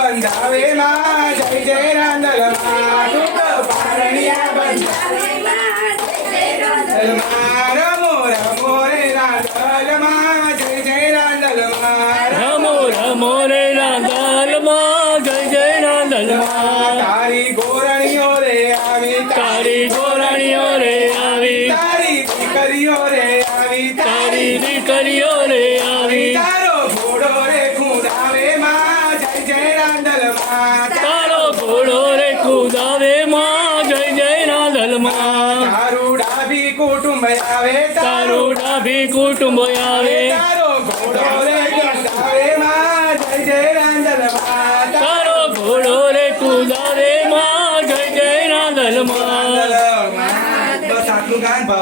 બંધાવે માં જય જય રાંદલ માં દુઃખ પારણિયા બંધાવે રમો રમો રે રાંદલ માં જય જય રાંદલ માં રમો રમો રે રાંદલ માં જય જય રાંદલ માં તારી ગોરણીઓ રે આવી તારી ગોરણીઓ રે આવી તારી દીકરીઓ રે આવી તારી દીકરીઓ રે આવી તારો ઘોડો રે કુદાવે માં જય જય રાંદલ માં તારો ઘોડો રે કુદાવે માં જય જય રાંદલ માં તારું ડાભી કુટુંબ આવે તારું ડાભી કુટુંબ આવે તારો ઘોડો રે કુદાવે માં જય જય રાંદલ માં તારો ઘોડો રે કુદાવે માં જય જય રાંદલ માં બસ આટલું ગાન ભાવ